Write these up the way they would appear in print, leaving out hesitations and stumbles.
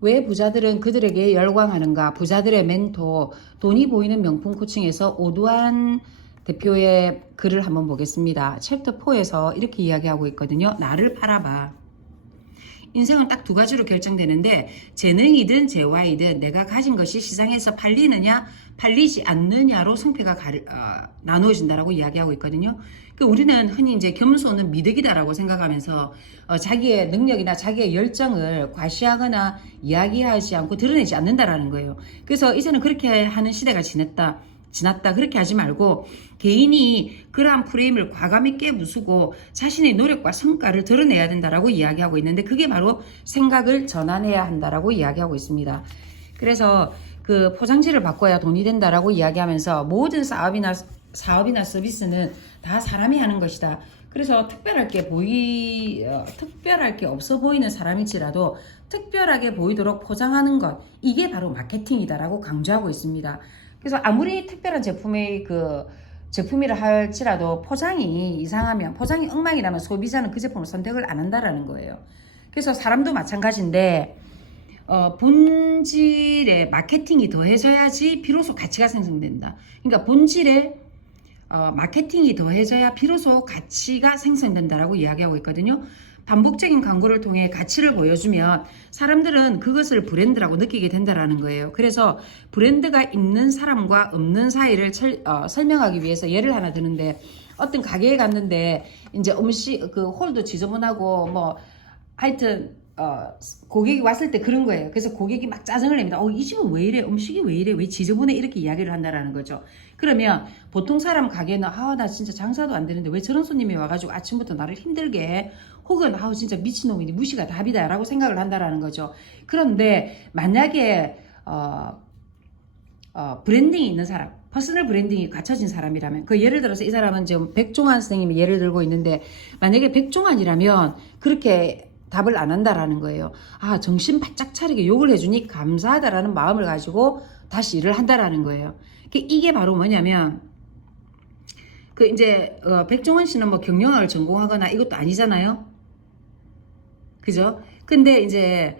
왜 부자들은 그들에게 열광하는가? 부자들의 멘토, 돈이 보이는 명품 코칭에서 오두환 대표의 글을 한번 보겠습니다. 챕터 4에서 이렇게 이야기하고 있거든요. 나를 팔아봐. 인생은 딱 두 가지로 결정되는데 재능이든 재화이든 내가 가진 것이 시장에서 팔리느냐 팔리지 않느냐로 승패가 나누어진다라고 이야기하고 있거든요. 우리는 흔히 이제 겸손은 미덕이다라고 생각하면서 자기의 능력이나 자기의 열정을 과시하거나 이야기하지 않고 드러내지 않는다라는 거예요. 그래서 이제는 그렇게 하는 시대가 지났다 그렇게 하지 말고 개인이 그러한 프레임을 과감히 깨부수고 자신의 노력과 성과를 드러내야 된다라고 이야기하고 있는데 그게 바로 생각을 전환해야 한다라고 이야기하고 있습니다. 그래서 그 포장지를 바꿔야 돈이 된다라고 이야기하면서 모든 사업이나 서비스는 다 사람이 하는 것이다. 그래서 특별할 게 없어 보이는 사람일지라도 특별하게 보이도록 포장하는 것, 이게 바로 마케팅이다라고 강조하고 있습니다. 그래서 아무리 특별한 제품이라 할지라도 포장이 이상하면, 포장이 엉망이라면 소비자는 그 제품을 선택을 안 한다라는 거예요. 그래서 사람도 마찬가지인데 본질에 마케팅이 더해져야지 비로소 가치가 생성된다. 그러니까 본질에 마케팅이 더해져야 비로소 가치가 생성된다라고 이야기하고 있거든요. 반복적인 광고를 통해 가치를 보여주면 사람들은 그것을 브랜드라고 느끼게 된다라는 거예요. 그래서 브랜드가 있는 사람과 없는 사이를 설명하기 위해서 예를 하나 드는데, 어떤 가게에 갔는데 이제 음식 그 홀도 지저분하고 뭐 하여튼 고객이 왔을 때 그런 거예요. 그래서 고객이 막 짜증을 냅니다. 이 집은 왜 이래? 음식이 왜 이래? 왜 지저분해? 이렇게 이야기를 한다라는 거죠. 그러면 보통 사람 가게는 나 진짜 장사도 안 되는데 왜 저런 손님이 와가지고 아침부터 나를 힘들게 해? 혹은 진짜 미친놈이니 무시가 답이다 라고 생각을 한다라는 거죠. 그런데 만약에 브랜딩이 있는 사람, 퍼스널 브랜딩이 갖춰진 사람이라면, 그 예를 들어서 이 사람은 지금 백종환 선생님이 예를 들고 있는데, 만약에 백종환이라면 그렇게 답을 안 한다라는 거예요. 정신 바짝 차리게 욕을 해주니 감사하다라는 마음을 가지고 다시 일을 한다라는 거예요. 이게 바로 뭐냐면, 이제 백종원 씨는 뭐 경영학을 전공하거나 이것도 아니잖아요. 그죠? 근데 이제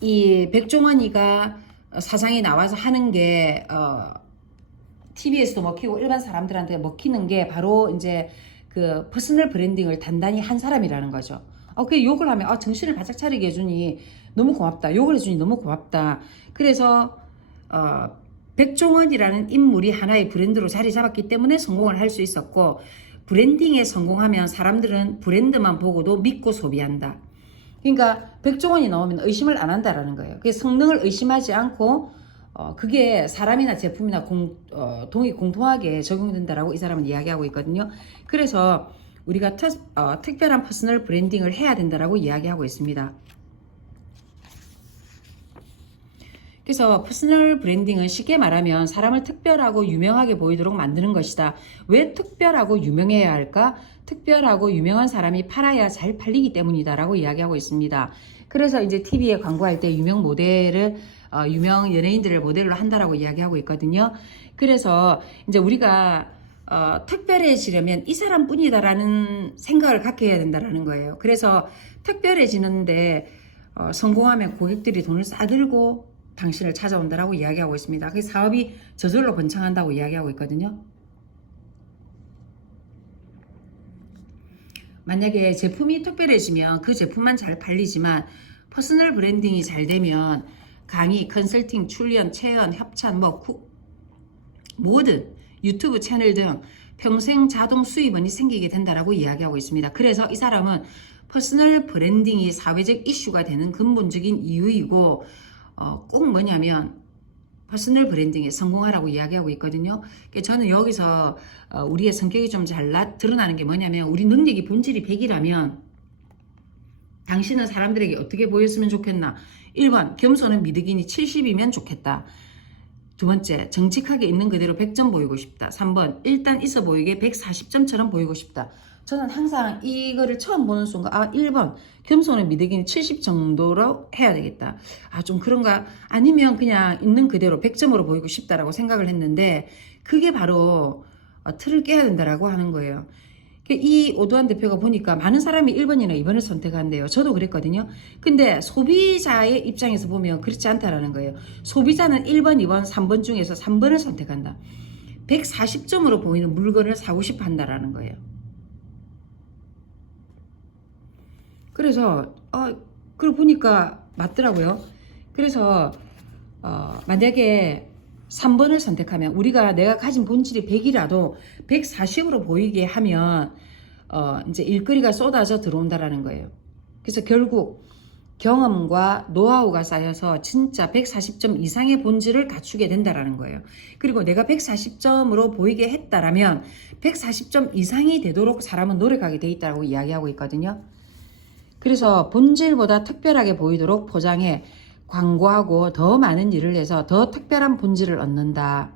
이 백종원이가 사장이 나와서 하는 게 TV에서도 먹히고 일반 사람들한테 먹히는 게 바로 이제 그 퍼스널 브랜딩을 단단히 한 사람이라는 거죠. 그 욕을 하면 정신을 바짝 차리게 해주니 너무 고맙다. 욕을 해주니 너무 고맙다. 그래서 백종원이라는 인물이 하나의 브랜드로 자리 잡았기 때문에 성공을 할 수 있었고, 브랜딩에 성공하면 사람들은 브랜드만 보고도 믿고 소비한다. 그러니까 백종원이 나오면 의심을 안 한다라는 거예요. 그게 성능을 의심하지 않고 그게 사람이나 제품이나 동이 공통하게 적용된다라고 이 사람은 이야기하고 있거든요. 그래서 우리가 특별한 퍼스널 브랜딩을 해야 된다라고 이야기하고 있습니다. 그래서 퍼스널 브랜딩은 쉽게 말하면 사람을 특별하고 유명하게 보이도록 만드는 것이다. 왜 특별하고 유명해야 할까? 특별하고 유명한 사람이 팔아야 잘 팔리기 때문이다 라고 이야기하고 있습니다. 그래서 이제 TV에 광고할 때 유명 연예인들을 모델로 한다라고 이야기하고 있거든요. 그래서 이제 우리가 특별해지려면 이 사람뿐이다라는 생각을 갖게 해야 된다라는 거예요. 그래서 특별해지는데 성공하면 고객들이 돈을 싸들고 당신을 찾아온다라고 이야기하고 있습니다. 그 사업이 저절로 번창한다고 이야기하고 있거든요. 만약에 제품이 특별해지면 그 제품만 잘 팔리지만 퍼스널 브랜딩이 잘 되면 강의, 컨설팅, 출연, 체험, 협찬, 모든 유튜브 채널 등 평생 자동 수입원이 생기게 된다라고 이야기하고 있습니다. 그래서 이 사람은 퍼스널 브랜딩이 사회적 이슈가 되는 근본적인 이유이고 꼭 뭐냐면 퍼스널 브랜딩에 성공하라고 이야기하고 있거든요. 저는 여기서 우리의 성격이 좀 잘 드러나는 게 뭐냐면, 우리 능력이 본질이 100이라면 당신은 사람들에게 어떻게 보였으면 좋겠나? 1번 겸손은 미덕이니 70이면 좋겠다. 두 번째, 정직하게 있는 그대로 100점 보이고 싶다. 3번, 일단 있어 보이게 140점처럼 보이고 싶다. 저는 항상 이거를 처음 보는 순간 1번 겸손은 미덕이니 70 정도로 해야 되겠다. 좀 그런가? 아니면 그냥 있는 그대로 100점으로 보이고 싶다라고 생각을 했는데, 그게 바로 틀을 깨야 된다라고 하는 거예요. 이 오도환 대표가 보니까 많은 사람이 1번이나 2번을 선택한대요. 저도 그랬거든요. 근데 소비자의 입장에서 보면 그렇지 않다라는 거예요. 소비자는 1번, 2번, 3번 중에서 3번을 선택한다. 140점으로 보이는 물건을 사고 싶어 한다라는 거예요. 그래서 그러고 보니까 맞더라고요. 그래서 만약에 3번을 선택하면 우리가 내가 가진 본질이 100이라도 140으로 보이게 하면 이제 일거리가 쏟아져 들어온다라는 거예요. 그래서 결국 경험과 노하우가 쌓여서 진짜 140점 이상의 본질을 갖추게 된다라는 거예요. 그리고 내가 140점으로 보이게 했다라면 140점 이상이 되도록 사람은 노력하게 돼 있다고 이야기하고 있거든요. 그래서 본질보다 특별하게 보이도록 포장해 광고하고 더 많은 일을 해서 더 특별한 본질을 얻는다.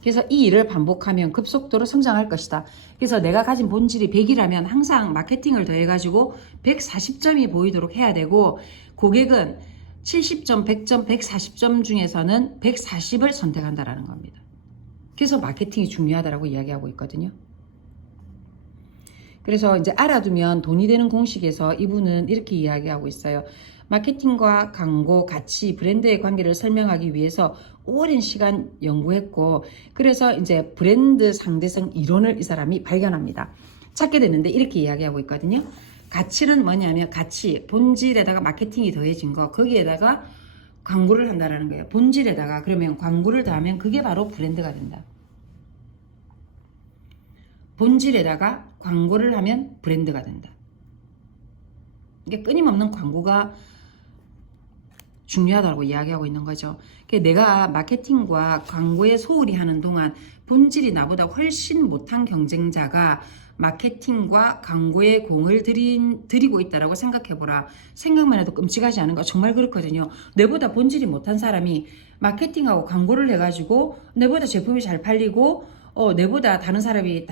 그래서 이 일을 반복하면 급속도로 성장할 것이다. 그래서 내가 가진 본질이 100이라면 항상 마케팅을 더해가지고 140점이 보이도록 해야 되고, 고객은 70점, 100점, 140점 중에서는 140을 선택한다라는 겁니다. 그래서 마케팅이 중요하다고 이야기하고 있거든요. 그래서 이제 알아두면 돈이 되는 공식에서 이분은 이렇게 이야기하고 있어요. 마케팅과 광고, 가치, 브랜드의 관계를 설명하기 위해서 오랜 시간 연구했고, 그래서 이제 브랜드 상대성 이론을 이 사람이 발견합니다. 찾게 되는데 이렇게 이야기하고 있거든요. 가치는 뭐냐면 가치, 본질에다가 마케팅이 더해진 거, 거기에다가 광고를 한다라는 거예요. 본질에다가 그러면 광고를 더하면 그게 바로 브랜드가 된다. 본질에다가 광고를 하면 브랜드가 된다. 이게 끊임없는 광고가 중요하다고 이야기하고 있는 거죠. 내가 마케팅과 광고에 소홀히 하는 동안 본질이 나보다 훨씬 못한 경쟁자가 마케팅과 광고에 공을 들이고 있다라고 생각해보라. 생각만 해도 끔찍하지 않은 거 정말 그렇거든요. 내보다 본질이 못한 사람이 마케팅하고 광고를 해가지고 내보다 제품이 잘 팔리고 내보다 다른 사람이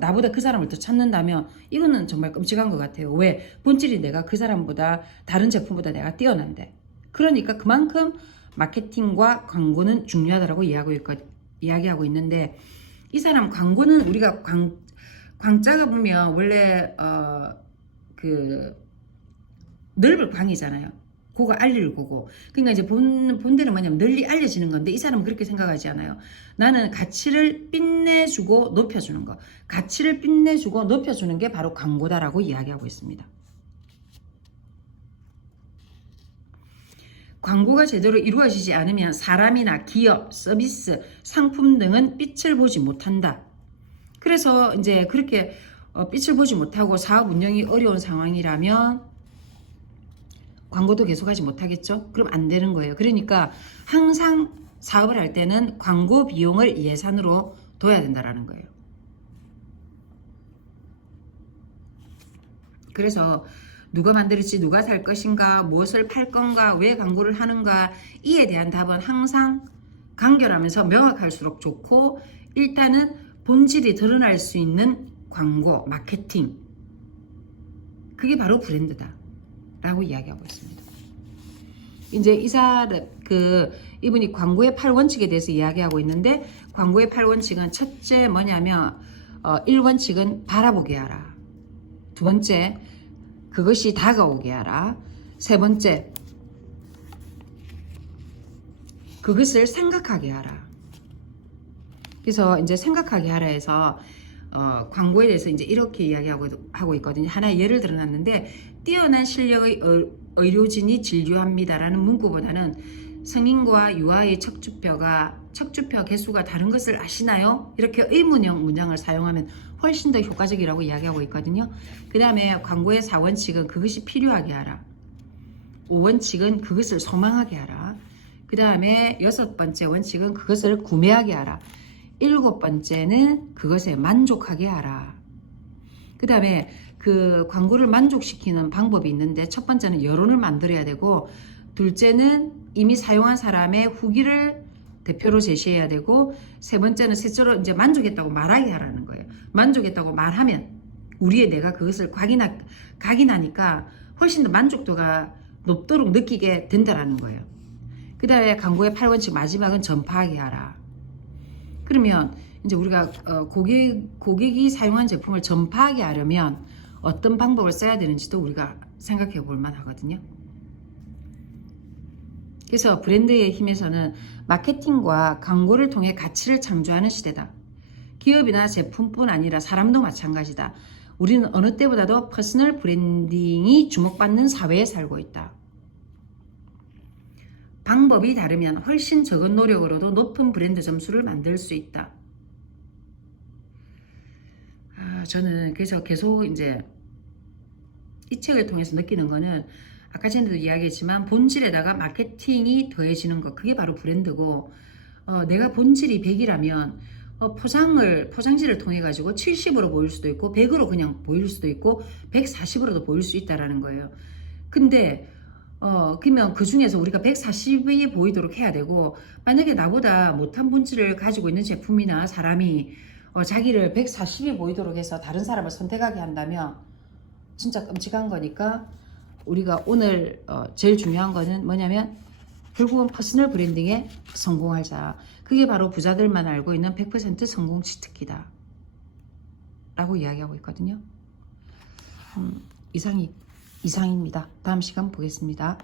나보다 그 사람을 더 찾는다면 이거는 정말 끔찍한 것 같아요. 왜? 본질이 내가 그 사람보다 다른 제품보다 내가 뛰어난데. 그러니까 그만큼 마케팅과 광고는 중요하다고 이야기하고 있는데, 이 사람 광고는 우리가 광자가 보면 원래 그 넓을 광이잖아요. 그거 알릴 거고. 그러니까 이제 본대는 뭐냐면 널리 알려지는 건데, 이 사람은 그렇게 생각하지 않아요. 나는 가치를 빛내주고 높여주는 거. 가치를 빛내주고 높여주는 게 바로 광고다라고 이야기하고 있습니다. 광고가 제대로 이루어지지 않으면 사람이나 기업, 서비스, 상품 등은 빛을 보지 못한다. 그래서 이제 그렇게 빛을 보지 못하고 사업 운영이 어려운 상황이라면 광고도 계속하지 못하겠죠? 그럼 안 되는 거예요. 그러니까 항상 사업을 할 때는 광고 비용을 예산으로 둬야 된다라는 거예요. 그래서 누가 만들지, 누가 살 것인가, 무엇을 팔 건가, 왜 광고를 하는가, 이에 대한 답은 항상 간결하면서 명확할수록 좋고, 일단은 본질이 드러날 수 있는 광고, 마케팅, 그게 바로 브랜드다 라고 이야기하고 있습니다. 이제 이분이 광고의 8원칙에 대해서 이야기하고 있는데, 광고의 8원칙은 첫째 뭐냐면 1원칙은 바라보게 하라. 두 번째, 그것이 다가오게 하라. 세 번째, 그것을 생각하게 하라. 그래서 이제 생각하게 하라 해서 광고에 대해서 이제 이렇게 이야기하고 있거든요. 하나의 예를 들어놨는데, 뛰어난 실력의 의료진이 진료합니다라는 문구보다는 성인과 유아의 척추뼈 개수가 다른 것을 아시나요? 이렇게 의문형 문장을 사용하면 훨씬 더 효과적이라고 이야기하고 있거든요. 그 다음에 광고의 4원칙은 그것이 필요하게 하라. 5원칙은 그것을 소망하게 하라. 그 다음에 6번째 원칙은 그것을 구매하게 하라. 7번째는 그것에 만족하게 하라. 그 다음에 그 광고를 만족시키는 방법이 있는데, 첫 번째는 여론을 만들어야 되고, 둘째는 이미 사용한 사람의 후기를 대표로 제시해야 되고, 세 번째는 셋째로 이제 만족했다고 말하게 하라는 거예요. 만족했다고 말하면 내가 그것을 각인하니까 훨씬 더 만족도가 높도록 느끼게 된다라는 거예요. 그 다음에 광고의 8원칙 마지막은 전파하게 하라. 그러면 이제 우리가 고객이 사용한 제품을 전파하게 하려면 어떤 방법을 써야 되는지도 우리가 생각해 볼 만하거든요. 그래서 브랜드의 힘에서는 마케팅과 광고를 통해 가치를 창조하는 시대다. 기업이나 제품뿐 아니라 사람도 마찬가지다. 우리는 어느 때보다도 퍼스널 브랜딩이 주목받는 사회에 살고 있다. 방법이 다르면 훨씬 적은 노력으로도 높은 브랜드 점수를 만들 수 있다. 저는 그래서 계속 이제 이 책을 통해서 느끼는 거는 아까 전에도 이야기했지만 본질에다가 마케팅이 더해지는 것, 그게 바로 브랜드고, 내가 본질이 100이라면 포장지를 통해 가지고 70으로 보일 수도 있고 100으로 그냥 보일 수도 있고 140으로도 보일 수 있다라는 거예요. 근데 그러면 그 중에서 우리가 140이 보이도록 해야 되고, 만약에 나보다 못한 본질을 가지고 있는 제품이나 사람이 자기를 140이 보이도록 해서 다른 사람을 선택하게 한다면 진짜 끔찍한 거니까, 우리가 오늘 제일 중요한 거는 뭐냐면 결국은 퍼스널 브랜딩에 성공하자. 그게 바로 부자들만 알고 있는 100% 성공 치트키다 라고 이야기하고 있거든요. 이상입니다. 다음 시간 보겠습니다.